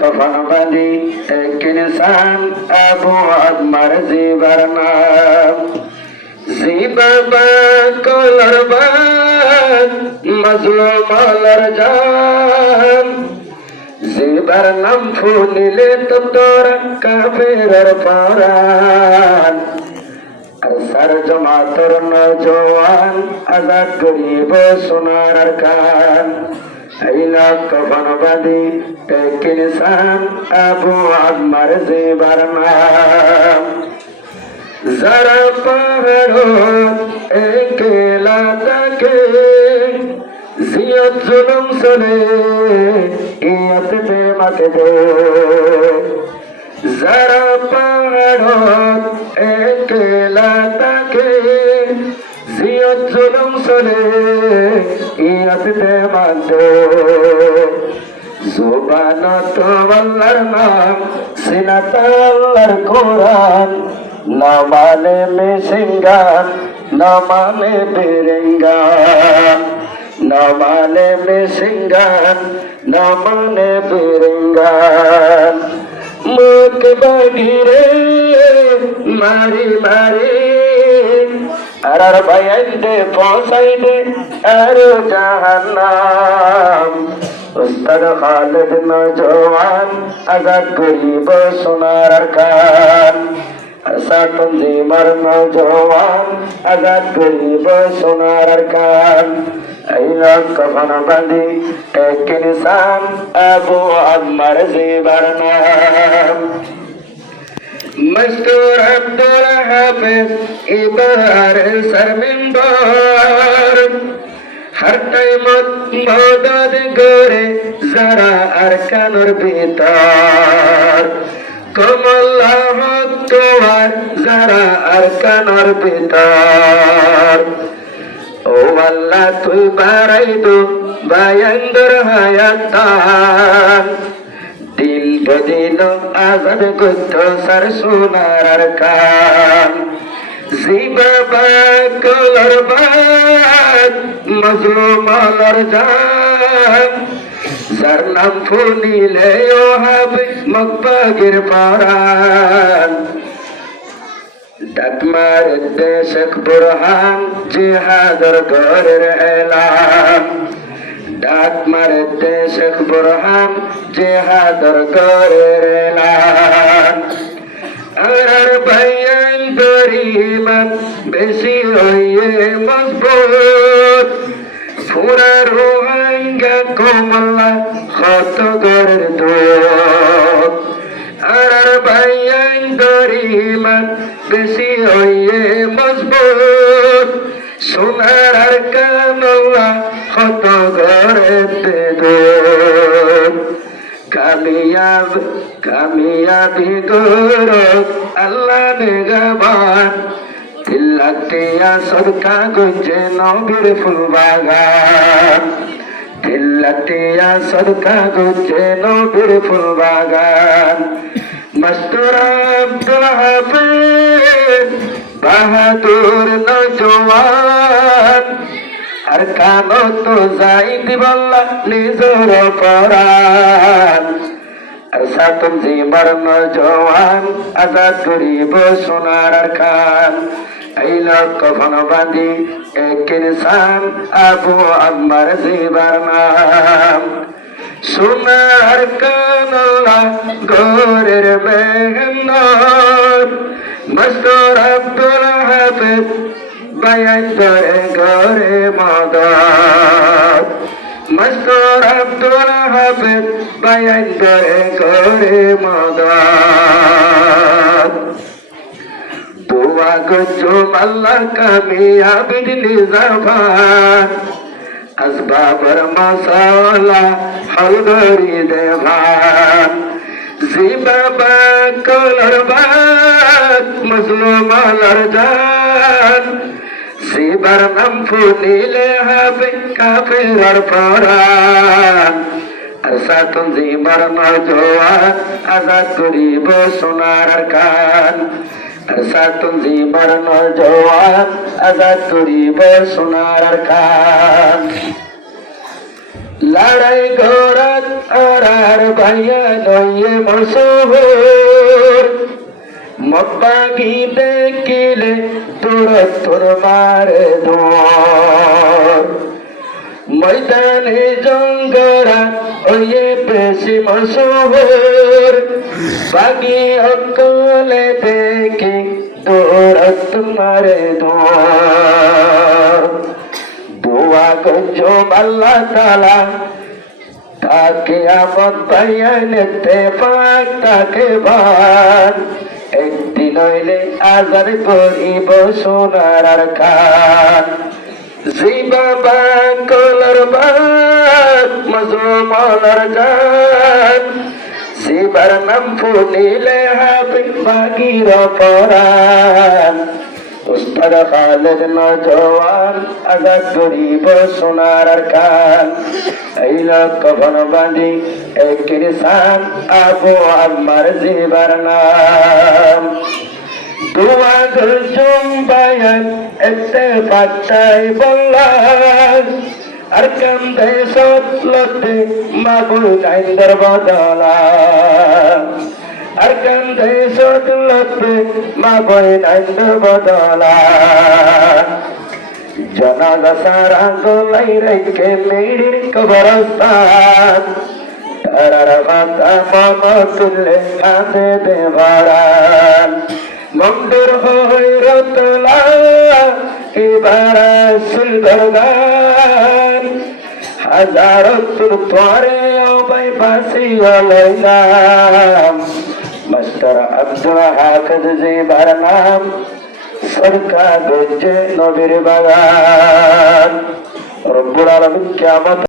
कफन बंदी एक इंसान अबू अकबर जीबर नाम जीबाबा कोलरबान मजलूम लरजान जीबर नाम फुलिले तो तोरा काफिर पारान सर जमातर नौजवान आजाद गरीब सोनार अरकान ऐला कफन बंदी एक इंसान अबू अकबर जीबर नाम जरा पहाड़ों अकेला तके जियत जुलुम सुने इयत पे मत दे जरा पहाड़ों अकेला तके जियत जुलुम सुने इयत पे मत दे जुबान तो अल्लाहर नाम सिनत अल्लाहर कुरान न माने में सिंगार न माने बेरंगा न माने में सिंगार न माने बेरंगा मुख बगीरे मारी मारी अरर बयंदे पहुंचाइदे अरु जहन्नम उस्ताद खालिद नौजवान आजाद गरीब सोनार अरकान सातन जीबर नौजवान आजाद गरीब सोनार अरकान ऐला कफन बंदी एक इंसान अबू अकबर जीबर नाम मस्तूर अब्दुल हाफिज इबार शर्मिंदर हर टाइम मदद करे जरा अरकानुर भीतर कमल्लाह तोहार जरा अरकानुर भीतर ओ अल्लाह तुई बाराई दो बायंदर हायातान दिल बदिल आजाद गुद्ध सर सोनार अरकान जीबाबा कोलरबान मजलूम लरजान যার নাম ফুলিলে ও হবে মকবাগির পারান ডাকমার দেশক বুরহান জিহাদর ঘরের এলাম ডাকমার দেশক বুরহান জিহাদর ঘরের এলাম আর ভাইয়ান দরিমান বেশি হইয়ে মজবুত পুরা রোহাঙ্গা কমলা কত গড়ের দোষ আর ভাইয়ান দরিমান বেশি হইয়ে মজবুত সোনার আরকানুল্লাহ কত গড়ের দোষ কামিয়াবি গৌরব আল্লাহ নিগাবান तिल्लतिया सदका गुंजे नौबीर फुल बागान तिल्लतिया सदका गुंजे नौबीर फुल बागान मस्तूर अब्दुल हाफिज बहादुर नौजवान अरकानो तो जाइद बल्ला निजर परान सातन जीबर नौजवान आजाद गरीब सोनार अरकान ऐला कफन बंदी एक इंसान अबू अकबर जीबर नाम सोनार अरकानुल्लाह गोरेर मेहनत मस्तूर अब्दुल हाफिज बयान करे गोरे मदद मस्तूर अब्दुल हाफिज बयान करे गोरे मदद दुआ गुजो अल्लाह कामयाबी निजाबान असबाबर मसाला हलगरी देवान जीबाबा कोलरबान मजलूम लरजान जीबर नाम फुलिले হবে কাফির পরান সাতন জীবার নওজোয়ান আজাদ গরিব সোনার আরকান সাতন জীবার নওজোয়ান আজাদ গরিব সোনার আরকান লড়াই ঘোরাত আর আর ভাইয়া নয়ে মশহুর মক্কা গীতে কিলে তোর মারে দৌড় ময়দানে জঙ্গরা ওয়ে বেশি মশহুর বাগি অকলে দেখে দৌড় তোমারে দৌড় দোয়া গঞ্জো আল্লাহ তাআলা তাকে আমত বাইয়ানেতে পাক তাকে বান একদিন হইলে আজার করিব সোনার খান জি বাবা কলর বাদ মজলুমার জান শিবার নাম ফুনিলে হবে বাগির পরাণ উস্তাদ খালেদ নজওয়ান আজাদ করিব সোনার খান এইল কফন বাঁধি একের সান আবু আম্মার জিবার নাম দোয়া গজুম বায়ান এতে পাচ্ছাই বললাম আর কান্দে সতলতে মাগুল নাইন্দর বদলা আর কান্দে সতলতে মাগুল নাইন্দর বদলা জানাজা সারা গোলাই রেখে মেরির কবরস্থান তারার মাথা মন তুলে কাঁদে দেবারান মন্দির হই রতলা এবার সুন্দর গান হাজার তুর পরে ওবাই ফাঁসি হলাম মাস্টার আব্দুল হাফেজ জিবার নাম সরকার গঞ্জে নবীর বাগান রব্বুল আলামিন কিয়ামত